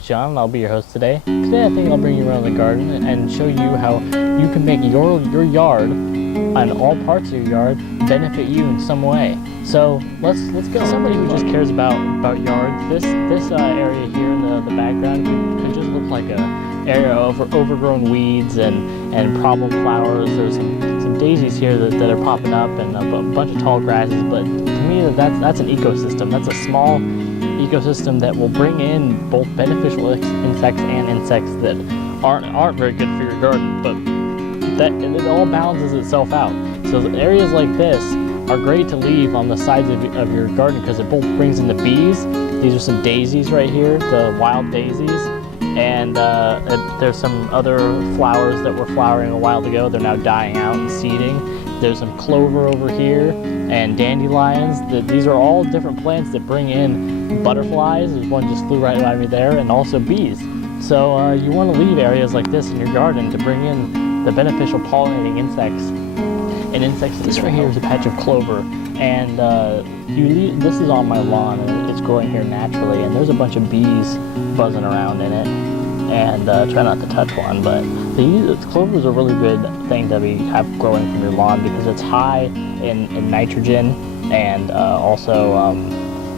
name's John and I'll be your host today. Today I think I'll bring you around the garden and show you how you can make your yard and all parts of your yard benefit you in some way. So let's go. Somebody who just cares about yards, this area here in the background could just look like a area of overgrown weeds and problem flowers. There's some daisies here that are popping up and a bunch of tall grasses, but to me that's an ecosystem. That's a small ecosystem that will bring in both beneficial insects and insects that aren't very good for your garden, but it all balances itself out. So areas like this are great to leave on the sides of your garden because it both brings in the bees. These are some daisies right here, the wild daisies, and there's some other flowers that were flowering a while ago. They're now dying out and seeding. There's some clover over here and dandelions. These are all different plants that bring in butterflies. There's one just flew right by me there, and also bees. So you want to leave areas like this in your garden to bring in the beneficial pollinating insects and insects. This right here is a patch of clover, and this is on my lawn and it's growing here naturally, and there's a bunch of bees buzzing around in it, and try not to touch one, but clover is a really good thing to have growing from your lawn because it's high in nitrogen and also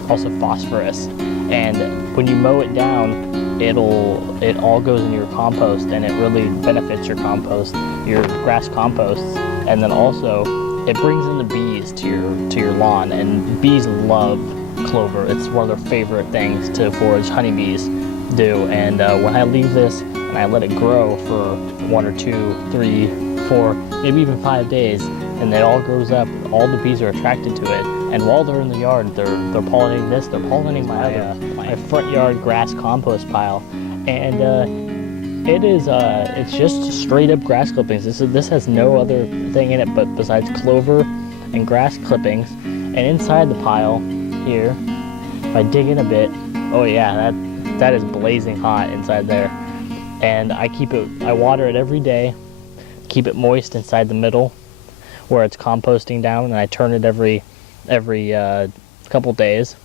phosphorus, and when you mow it down it all goes into your compost, and it really benefits your compost, your grass composts. And then also it brings in the bees to your lawn, and bees love clover. It's one of their favorite things to forage. Honeybees do. And when I leave this and I let it grow for 1 or 2, 3, 4, maybe even 5 days, and it all grows up, all the bees are attracted to it, and while they're in the yard they're pollinating this, they're pollinating my front yard grass compost pile, and it's just straight up grass clippings. This has no other thing in it but besides clover and grass clippings. And inside the pile here, if I dig in a bit, oh yeah, that is blazing hot inside there. And I water it every day, keep it moist inside the middle where it's composting down, and I turn it every couple days.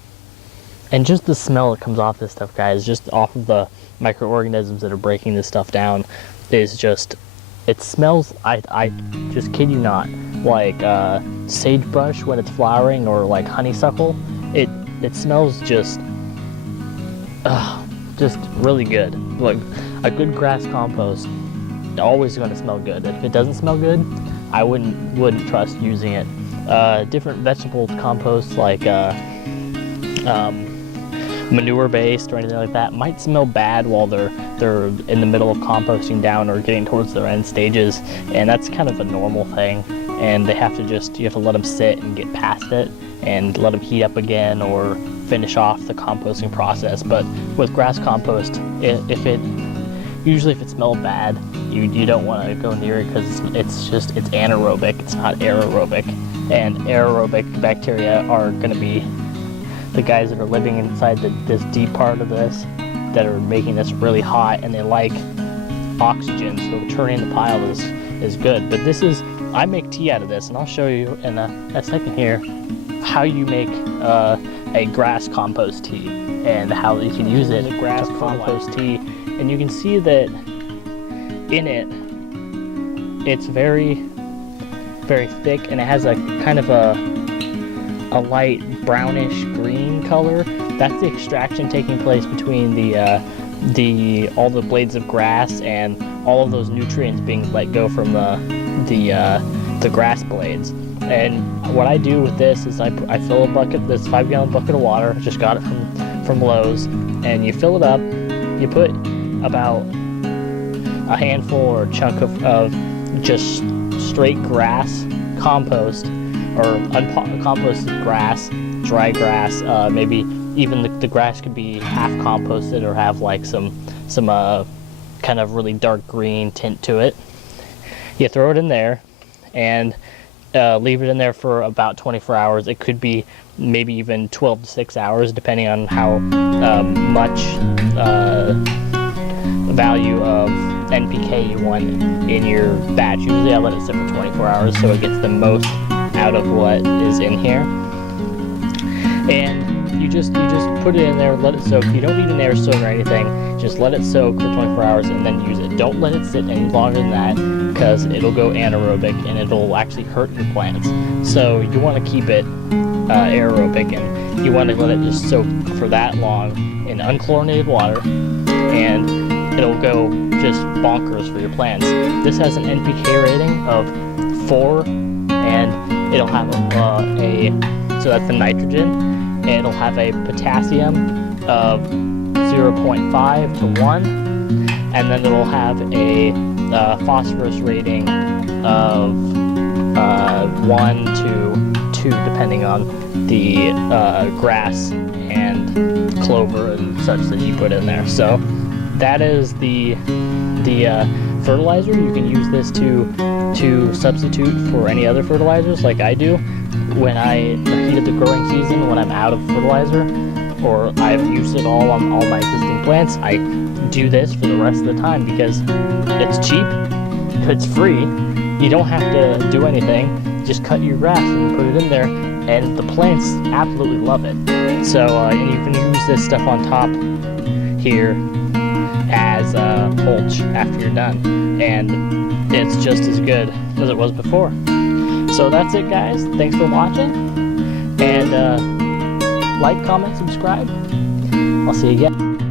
And just the smell that comes off this stuff, guys, just off of the microorganisms that are breaking this stuff down, is just, it smells, I just kid you not, like sagebrush when it's flowering, or like honeysuckle. It smells just really good. Like a good grass compost always going to smell good. If it doesn't smell good, I wouldn't trust using it. Different vegetable composts like manure based or anything like that might smell bad while they're in the middle of composting down or getting towards their end stages, and that's kind of a normal thing, and you have to let them sit and get past it and let them heat up again or finish off the composting process. But with grass compost, if it smells bad, you don't want to go near it because it's anaerobic, it's not aerobic, and aerobic bacteria are going to be the guys that are living inside this deep part of this that are making this really hot, and they like oxygen, so turning the pile is good. But I make tea out of this, and I'll show you in a second here how you make a grass compost tea and how you can use it. A grass compost tea, and you can see that in it's very, very thick, and it has a kind of a light brownish green color. That's the extraction taking place between all the blades of grass and all of those nutrients being let go from the grass blades. And what I do with this is I fill a bucket, this 5-gallon bucket of water. I just got it from Lowe's, and you fill it up. You put about a handful or a chunk of just straight grass compost, or uncomposted grass, dry grass. Maybe even the grass could be half composted or have like some kind of really dark green tint to it. You throw it in there and leave it in there for about 24 hours. It could be maybe even 12 to 6 hours, depending on how much value of NPK you want in your batch. Usually I let it sit for 24 hours so it gets the most out of what is in here. And you just put it in there, let it soak. You don't need an air soak or anything. Just let it soak for 24 hours and then use it. Don't let it sit any longer than that, because it'll go anaerobic and it'll actually hurt your plants. So you want to keep it aerobic, and you want to let it just soak for that long in unchlorinated water, and it'll go just bonkers for your plants. This has an NPK rating of 4, and it'll have so that's the nitrogen, and it'll have a potassium of 0.5 to 1, and then it'll have a phosphorus rating of 1 to 2, depending on the grass and clover and such that you put in there. So that is the fertilizer. You can use this to substitute for any other fertilizers, like I do. When I heat of the growing season, when I'm out of fertilizer, or I've used it all on all my existing plants, I do this for the rest of the time because it's cheap, it's free, you don't have to do anything, just cut your grass and put it in there, and the plants absolutely love it. So, and you can use this stuff on top here as mulch after you're done, and it's just as good as it was before. So that's it, guys. Thanks for watching, and like, comment, subscribe. I'll see you again.